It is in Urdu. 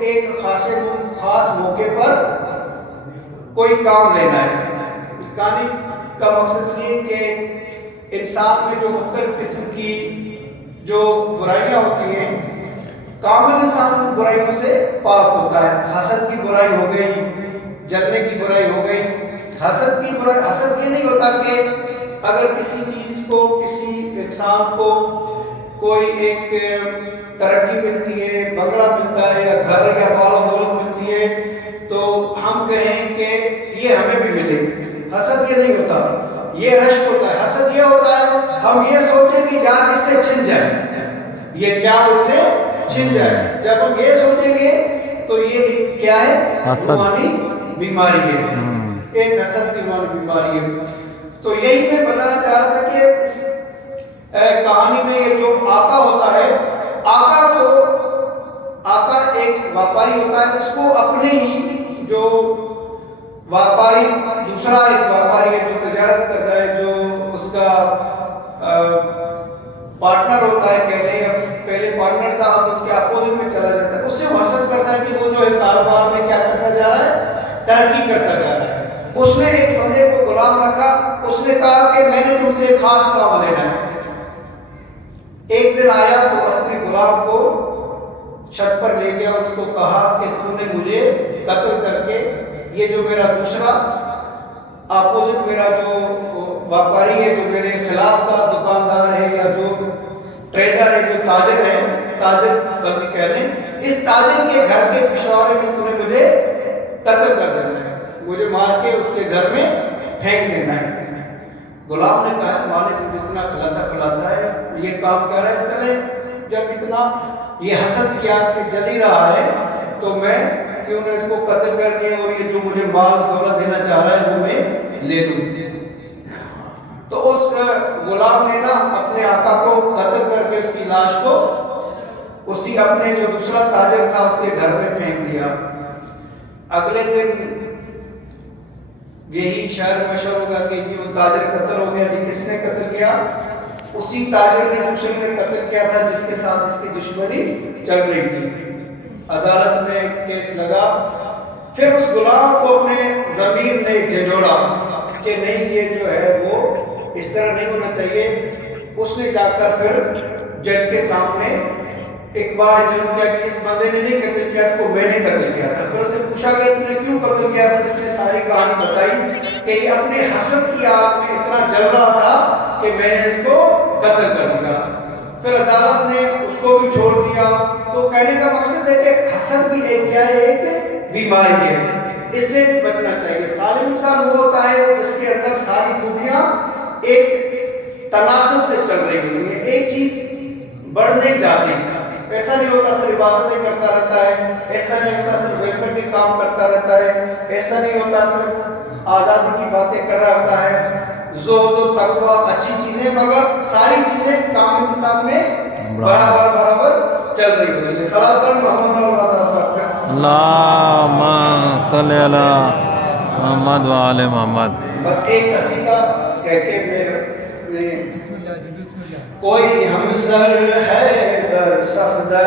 ایک خاص موقع پر کوئی کام لینا ہے۔ کہانی کا مقصد یہ ہے کہ انسان میں جو مختلف قسم کی جو برائیاں ہوتی ہیں، کامل انسان برائیوں سے پاک ہوتا ہے۔ حسد کی برائی ہو گئی، جلنے کی برائی ہو گئی۔ حسد کی برائی، حسد یہ نہیں ہوتا کہ اگر کسی چیز کو، کسی انسان کو کوئی ایک ترقی ملتی ہے، بنگلہ ملتا ہے، یا گھر یا مال و دولت ملتی ہے، تو ہم کہیں کہ یہ ہمیں بھی ملے۔ حسد یہ نہیں ہوتا، یہ رشک ہوتا ہے۔ حسد یہ ہوتا ہے ہم یہ سوچیں کہ یار اس سے چھن جائے، یہ کیا اس سے چھن جائے۔ جب ہم یہ سوچیں گے تو یہ ایک کیا ہے؟ روحانی بیماری ہے، ایک حسد کی بیماری ہے۔ تو یہی میں بتانا چاہ رہا تھا کہ اس کہانی میں یہ جو آقا ہوتا ہے، آقا ایک واپاری ہوتا ہے، اس کو اپنے ہی جو واپاری، دوسرا ایک واپاری ہے جو تجارت کرتا ہے، جو اس کا پارٹنر ہوتا ہے، پہلے پارٹنر تھا، اب اس کے اپوزٹ میں چلا جاتا ہے، اس سے حسد کرتا ہے کہ وہ جو ہے کاروبار میں کیا کرتا جا رہا ہے، ترقی کرتا جا رہا ہے۔ اس نے ایک بندے کو غلام رکھا، اس نے کہا کہ میں نے تم سے خاص کام لینا ہے۔ ایک دن آیا تو اپنے غلام کو چھت پر لے گیا، اس کو کہا کہ تو نے مجھے قتل کر کے یہ جو میرا دوسرا اپوزٹ، میرا جو واپاری ہے، جو میرے خلاف کا دکاندار ہے، یا جو ٹریڈر ہے، جو تاجر ہے، تاجر بلکہ کہہ لیں، اس تاجر کے گھر کے پچھواڑے میں تو نے مجھے قتل کر دینا ہے، مجھے مار کے اس کے گھر میں پھینک دینا ہے۔ غلام نے کہا مالک مجھے اتنا کھلاتا پلاتا ہے، یہ کام کر رہا ہے، چلے جب اتنا یہ حسد کیا کہ جل ہی رہا ہے تو میں کیوں نہ اس کو قتل کر کے اور یہ جو مجھے مال دولت دینا چاہ رہا ہے وہ میں لے لوں۔ تو اس غلام نے نا اپنے آقا کو قتل کر کے اس کی لاش کو اسی اپنے جو دوسرا تاجر تھا اس کے گھر میں پھینک دیا۔ اگلے دن یہی شہر مشہور ہوگا کہ یہ تاجر قتل ہو گیا۔ جی کس نے قتل کیا؟ اسی تاجر نے دوسرے نے قتل کیا تھا جس کے ساتھ اس کی دشمنی چل رہی تھی۔ عدالت میں کیس لگا، پھر اس غلام کو اپنے ضمیر نے جھنجھوڑا کہ نہیں یہ جو ہے وہ اس طرح نہیں ہونا چاہیے۔ اس نے جا کر پھر جج کے سامنے ایک بار اعلان کیا کہ اس بندے نے نہیں قتل کیا، اس کو میں نے قتل کیا تھا۔ پھر اسے پوچھا گیا تو نے کیوں قتل کیا؟ پھر اس نے ساری کہانی بتائی کہ یہ اپنے حسد کی آگ میں اتنا جل رہا تھا کہ میں نے اس کو قتل کر دیا۔ پھر عدالت نے اس کو بھی چھوڑ دیا۔ تو کہنے کا مقصد ہے کہ حسد بھی ایک کیا ہے؟ ایک بیماری ہے، اس سے بھی بچنا چاہیے۔ سالم انسان وہ ہوتا ہے جس کے اندر ساری خوبیاں ایک تناسب سے چل رہی ہوتی ہیں، ایک چیز بڑھ نہیں جاتی۔ ایسا نہیں ہوتا صرف عبادتیں کرتا رہتا ہے، ایسا نہیں ہوتا صرف ویلفیئر کے کام کرتا رہتا ہے، ایسا نہیں ہوتا صرف آزادی کی باتیں کر رہا ہوتا ہے۔ زہد و تقویٰ اچھی چیزیں، مگر ساری چیزیں کامل انسان میں برابر چل رہی ہوتی ہیں۔ صلاۃ پر محمد اللہم صلی علی محمد و آل محمد۔ بس ایک قصیدہ کہہ کے میں کوئی ہمسر ہے در صفدر